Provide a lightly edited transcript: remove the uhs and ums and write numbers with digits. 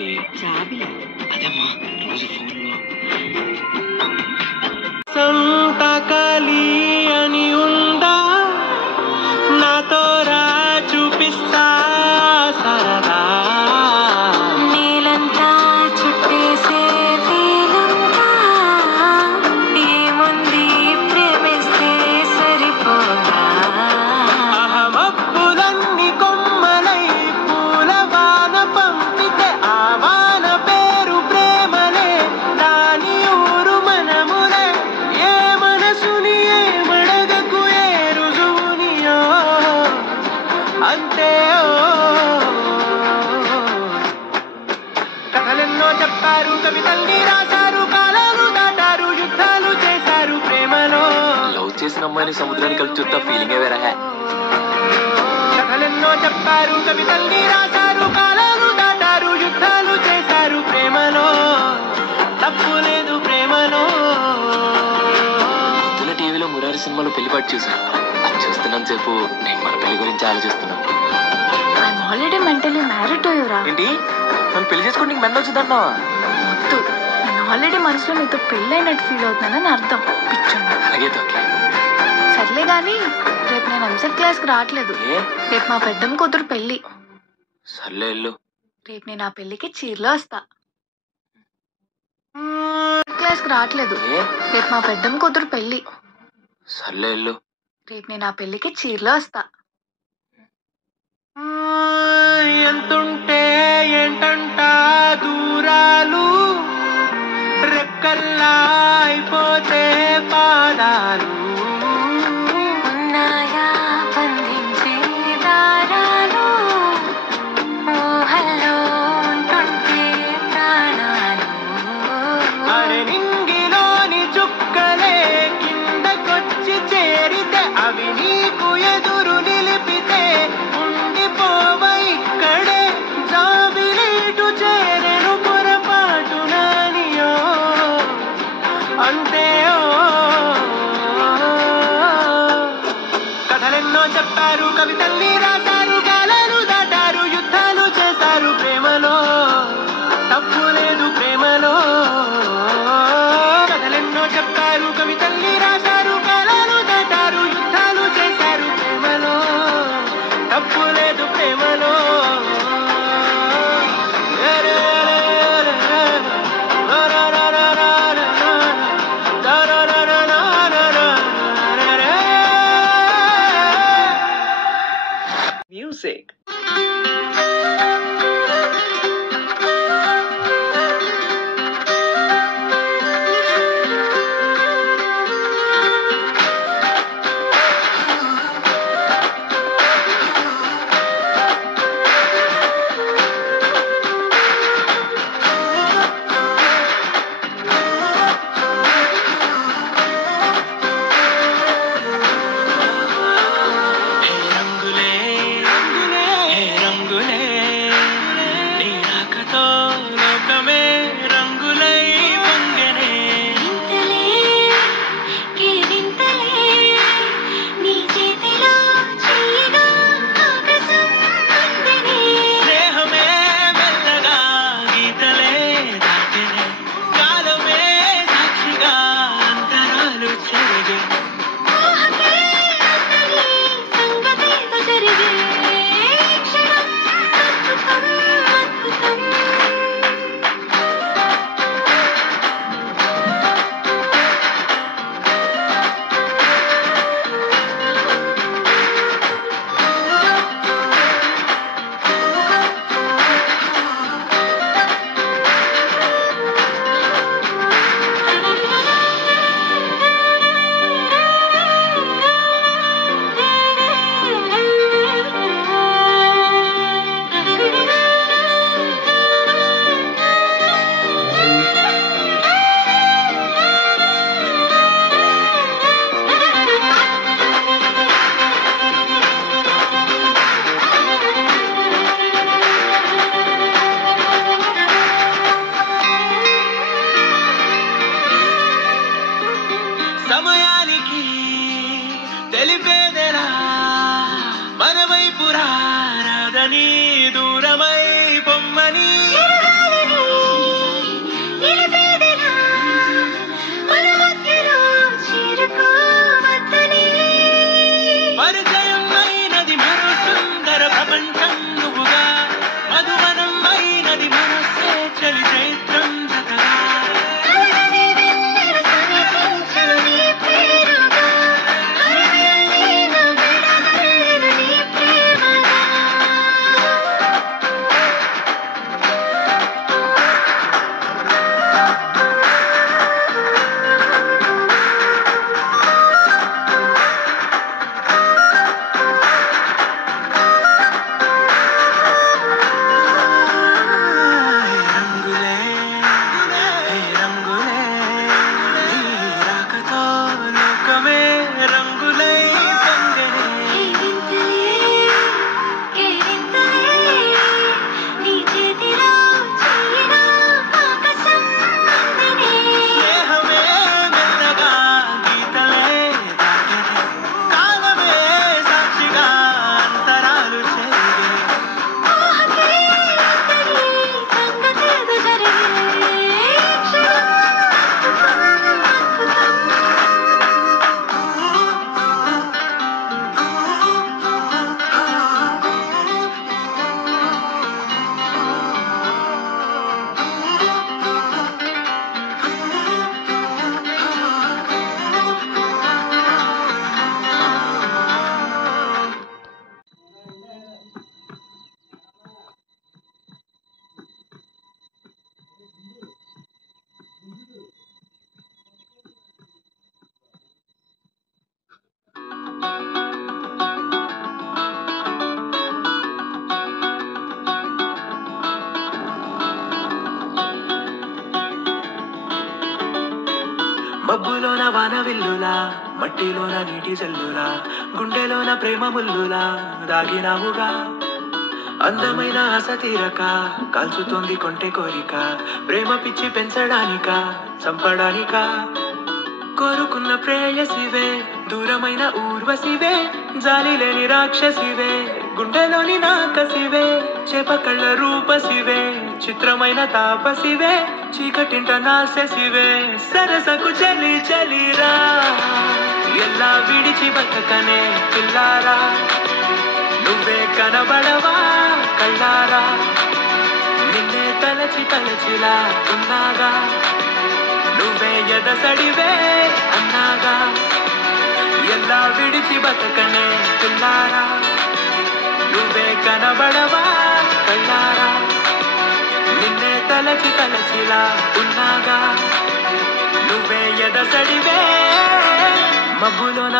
జాబిలే జాబిలే అదేమ్మా రోజు ఫోన్లో సంతకాలి అని ఉందా నాతో రా చూపిస్తా సరదా నీలంతా చుట్టేసే వీలుందా ఏముంది ప్రేమిస్తే సరిపోదా అహమప్పులన్నీ కొమ్మలై పూలవాన పంపితే ఆ వాన పేరు ప్రేమలే దాని ఊరు మనములే ఏ మనసుని ఏ మడగకు ఏ రుజువునియో అంతే కథలెన్నో చెప్పారు కవితల్ని రాశారు కాలాలు దాటారు యుద్ధాలు చేశారు ప్రేమలో లవ్ చేసిన అమ్మాయిని సముద్రానికి కలిసి చూస్తా ఫీలింగ్ వేరే కథలెన్నో చెప్పారు కవితల్ని రాశారు కాలాలు దాటారు యుద్ధాలు చేశారు ప్రేమలో తప్పు లేదు ప్రేమలో పొద్దున టీవీలో మురారి సినిమాలో పెళ్లిపాటు చూసాను అది చూస్తున్నంత సేపు నేను మన పెళ్లి గురించి ఆలోచిస్తున్నాను. I'm already mentally married to యురా. ఏంటి నన్ను పెళ్లి చేసుకుని నీకు మెండ వచ్చిందన్నావా? వద్దు, నేను ఆల్రెడీ మనసులో నీతో పెళ్ళైనట్టు ఫీల్ అవుతున్నానని అర్థం. పిచ్చోన్నా. అలాగే తోకే. సర్లే గాని రేపు నేను ఎంసెట్ క్లాస్కి రావట్లేదు. రేపు మా పెద్దమ్మ కూతురు పెళ్ళి. సర్లే వెళ్ళు. రేపు నేను ఆ పెళ్ళికి చీరలో వస్తా. క్లాస్కి రావట్లేదు. రేపు మా పెద్దమ్మ కూతురు పెళ్ళి. సర్లే వెళ్ళు. రేపు నేను ఆ పెళ్ళికి చీరలో వస్తా. ఎంతుంటే ఏంటంట దూరాలు రెక్కల్లా అయిపోతే పాదాలు ఉన్నాయా బంధించే దారాలు ఊహల్లో ఉంటుంటే ప్రాణాలు. అరే నింగిలోని చుక్కలే కిందకొచ్చి చేరితే అవి నీకు ఎదురు నిలిపితే ఉండిపోవ ఇక్కడే జాబిలీటు చేరెను పొరపాటు నానియో అంతే కథలెన్నో చెప్పారు కవితల్ని రాశారు కాలాలు దాటారు యుద్ధాలు చేశారు ప్రేమలో తప్పు లేదు ప్రేమలో కథలెన్నో చెప్పారు కవితల్ని రాశారు కాలాలు దాటారు యుద్ధాలు చేశారు ప్రేమలో తప్పు లేదు ప్రేమలో మ్యూజిక్ రంగులే రంగులే నీ రాకతో లోకమే రంగులై పొంగెనే వింతలే గిలివింతలే నీ చేతిలో చెయ్యగా ఆకాశం అందెనే. స్నేహమే మెల్లగా గీతలే దాటెనే కాలమే సాక్షిగా అంతరాలు చెరిగే ఊహకే అందని సంగతేదో జరిగే ఈ క్షణం అద్భుతం అద్భుతం. సమయానికి తెలిపేదెలా మన వైపు రాదని దూరమై పొమ్మని చిరుగాలి మబ్బులోన వాన విల్లులా మట్టిలోన నీటి జల్లులా గుండెలోన ప్రేమ ముల్లులా దాగినావుగా అందమైన ఆశ తీరక కాల్చుతోంది కొంటె కోరిక ప్రేమ పిచ్చి పెంచడానిక చంపడానిక కోరుకున్న ప్రేయసివే దూరమైన ఊర్వశివే జాలి లేని రాక్షసివే గుండెలోని నాకసివే చేప కళ్ళ రూపసివే చిత్రమైన తాపసివే చీకటింట నాశసివే సరసకు చలి చలిరా ఎలా విడిచి బతకనే పిల్లారా నువ్వే కనబడవా కళ్ళారా నిన్నే తలచి తలచిలా ఉన్నాగా నువ్వే ఎదసడివే అన్నాగా ఎలా విడిచి బతకనే పిల్లారా నువ్వే కనబడవా కళ్ళారా నిన్నే తలచి తలచిలా ఉన్నాగా నువ్వే ఎదసడివే మబ్బులోన